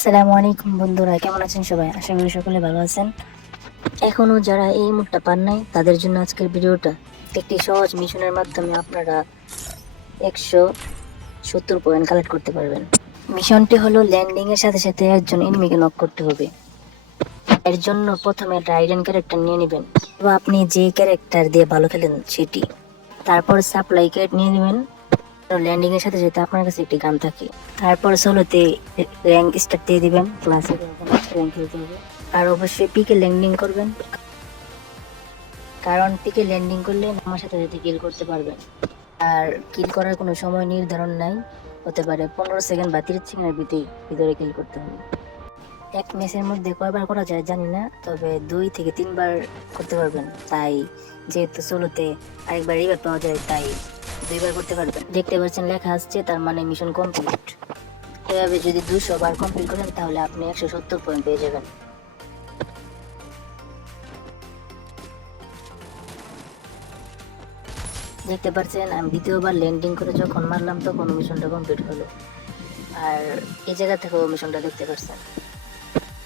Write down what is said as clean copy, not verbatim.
আসসালামু আলাইকুম বন্ধুরা, কেমন আছেন সবাই? আশা করি সকলে ভালো আছেন। এখনো যারা এই মুডটা পান নাই তাদের জন্য আজকের ভিডিওটা। একটি সহজ মিশনের মাধ্যমে আপনারা 170 পয়েন্ট কালেক্ট করতে পারবেন। মিশনটি হলো ল্যান্ডিং এর সাথে সাথে একজন এনিমিকে নক করতে হবে। এর জন্য প্রথমে একটা আইডেন ক্যারেক্টার নিয়ে নেবেন, বা আপনি যে ক্যারেক্টার দিয়ে ভালো খেলেন সেটি। তারপর সাপ্লাই ক্যারেট নিয়ে নেবেন। ল্যান্ডিং এর সাথে সাথে আপনার কাছে একটি গান থাকে। তারপর সোলোতে র্যাঙ্ক স্টার্ট দিয়ে দিবেন, ক্লাসে র্যাঙ্ক খেলতে হবে। আর অবশ্যই পিকে ল্যান্ডিং করবেন, কারণ পিকে ল্যান্ডিং করলে আমার সাথে সাথে কিল করতে পারবেন। আর কিল করার কোনো সময় নির্ধারণ নাই, হতে পারে 15 সেকেন্ড বা 30 সেকেন্ডের ভিতরে কিল করতে হবে। এক ম্যাচের মধ্যে কয়বার করা যায় জানি না, তবে 2 থেকে 3 বার করতে পারবেন। তাই যেহেতু সোলোতে আরেকবার রিভাইভ পাওয়া যায়, তাই 2 বার করতে পারবেন। দেখতে পাচ্ছেন লেখা আসছে, তার মানে মিশন কমপ্লিট। এভাবে যদি 200 বার কমপ্লিট করেন তাহলে আপনি 170 পয়েন্ট পেয়ে যাবেন। দেখতে পাচ্ছেন আমি দ্বিতীয়বার ল্যান্ডিং করে যখন মারলাম তখন মিশনটা কমপ্লিট হলো। আর এই জায়গা থেকেও মিশনটা দেখতে পাচ্ছেন।